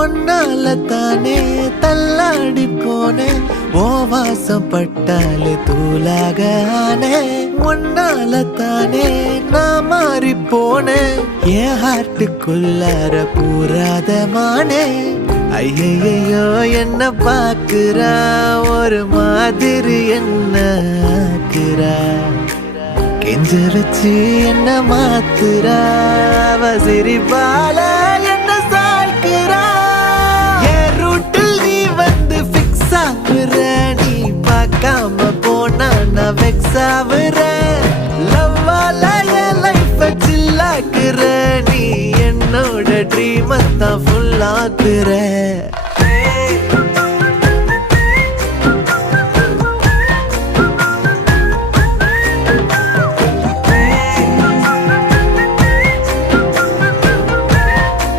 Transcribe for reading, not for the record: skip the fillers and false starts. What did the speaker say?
ஒன்னால தானே தள்ளாடி போனேன் ஓ வாசம் பட்டாலே தூளாக ஆனே ஒன்னால தானே நான் மாறி போனேன் என் ஹார்ட்டுக்குள்ளார பூராத மானே ஐயையோ என்ன பாக்குறா ஒரு மாதிரி என்ன ஆக்குறா கெஞ்ச வச்சு என்ன மாத்துறா அவ சிரிப்பால என்ன சாய்க்கிறா என் ரூட்டில் நீ வந்து ஃபிக்ஸ் ஆகுற நீ பார்க்காம போனா நான் வெக்ஸ் ஆகுற லவ்வால என் லைஃப் சில்லாக்குற நீ என்னோட ட்ரீம் தான் ஃபுல் ஆக்குற